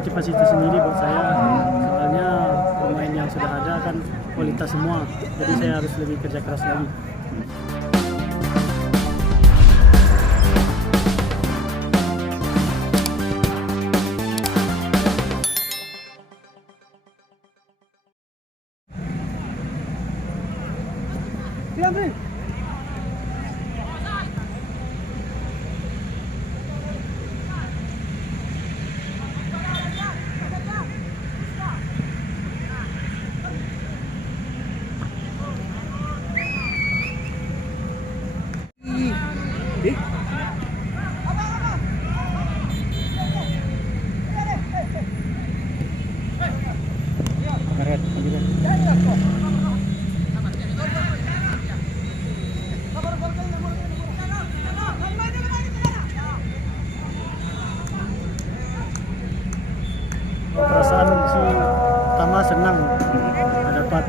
motivasi tersendiri buat saya. Soalnya pemain yang sudah ada kan kualitas semua, jadi saya harus lebih kerja keras lagi. Perasaan sih pertama senang dapat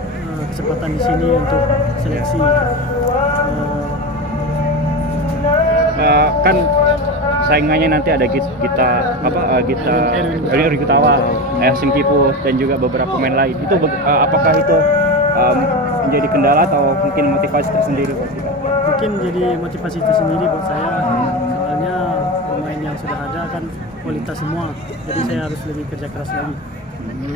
kesempatan di sini untuk seleksi. Kan saingannya nanti ada Gita Erwin Gutawa, Yasin Kipu dan juga beberapa pemain lain. Itu apakah itu menjadi kendala atau mungkin motivasi tersendiri buat kita? Mungkin jadi motivasi tersendiri buat saya. Soalnya pemain yang sudah ada kan kualitas semua, jadi saya harus lebih kerja keras lagi.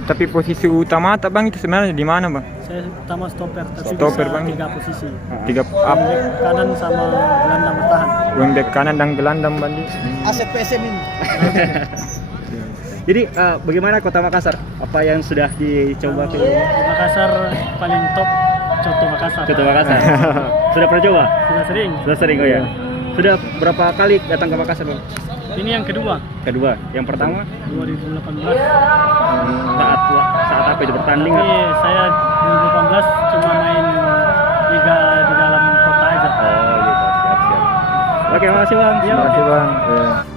Tapi posisi utama tak bang itu sebenarnya di mana bang? Saya utama stopper, tapi Stopper, bisa Bang. 3 posisi. Tiga Back kanan sama gelandang bertahan. wingback kanan dan gelandang bandi. Aset PSM ini. Jadi bagaimana Kota Makassar? Apa yang sudah dicoba ke Makassar paling top, Coto Makassar. Kota Makassar? Sudah pernah coba? Sudah sering. Sudah sering oh ya. Sudah berapa kali datang ke Makassar bang? Ini yang kedua, Kedua. Yang pertama 2018. saat apa itu bertanding? Tapi saya 2018 cuma main liga di dalam kota aja. Oh gitu, siap. Oke, makasih bang. Iya, Terima kasih bang. Ya.